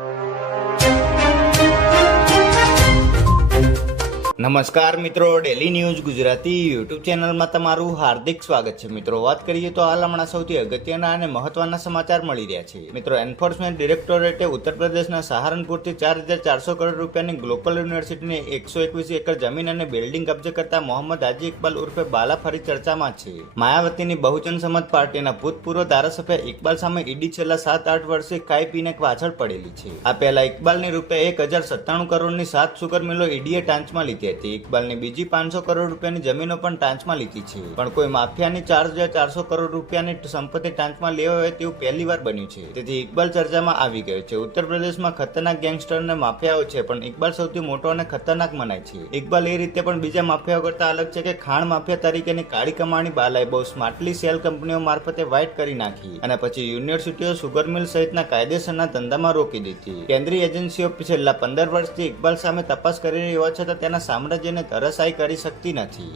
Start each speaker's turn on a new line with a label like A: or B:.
A: you. નમસ્કાર મિત્રો daily news Gujarati YouTube ચેનલમાં તમારું હાર્દિક સ્વાગત છે. મિત્રો, વાત કરીએ તો હાલ હમણાં સૌથી અગત્યના અને મહત્વના સમાચાર મળી રહ્યા છે. મિત્રો એન્ફોર્સમેન્ટ ડિરેક્ટોરેટે ઉત્તર પ્રદેશના સહારનપુરથી ચાર હજાર ચારસો કરોડ રૂપિયાની ગ્લોકલ યુનિવર્સિટીની એકસો એકવીસ એકર જમીન અને બિલ્ડિંગ કબજે કરતા મોહમ્મદ હાજી ઇકબાલ ઉર્ફે બાલા ફરી ચર્ચામાં છે. માયાવતીની બહુજન સમાજ પાર્ટીના ભૂતપૂર્વ ધારાસભ્ય ઇકબાલ સામે ઈડી છેલ્લા સાત આઠ વર્ષે ખાઈ પીને પાછળ પડેલી છે. આ પહેલા ઇકબાલની રૂપિયા એક હજાર સત્તાણું કરોડની સાત સુગર મિલો ઈડીએ ટાંચમાં લીધી હતી ઇકબાલની બીજી પાંચસો કરોડ રૂપિયાની જમીનો પણ ટાંચમાં લીધી છે. પણ કોઈ માફિયાની ચાર હજાર ચારસો કરોડ રૂપિયાની સંપત્તિ ટાંચમાં લેવા હોય તેવું પહેલી વાર બન્યું છે. તેથી ઇકબાલ ચર્ચામાં આવી ગયો છે. ઉત્તર પ્રદેશમાં ખતરનાક ગેંગસ્ટર અને માફિયાઓ છે, પણ ઇકબાલ સૌથી મોટો અને ખતરનાક મનાય છે. ઇકબાલ એ રીતે પણ બીજા માફિયાઓ કરતા અલગ છે કે ખાણ માફિયા તરીકેની કાળી કમાણી બાલાએ બહુ સ્માર્ટલી સેલ કંપનીઓ મારફતે વ્હાઇટ કરી નાખી અને પછી યુનિવર્સિટીઓ સુગર મિલ સહિતના કાયદેસરના ધંધામાં રોકી દીધી. કેન્દ્રીય એજન્સીઓ છેલ્લા પંદર વર્ષથી ઇકબાલ સામે તપાસ કરી રહી હોવા છતાં તેના સામ્રાજ્યને
B: ધરાશાયી કરી શકતી નથી.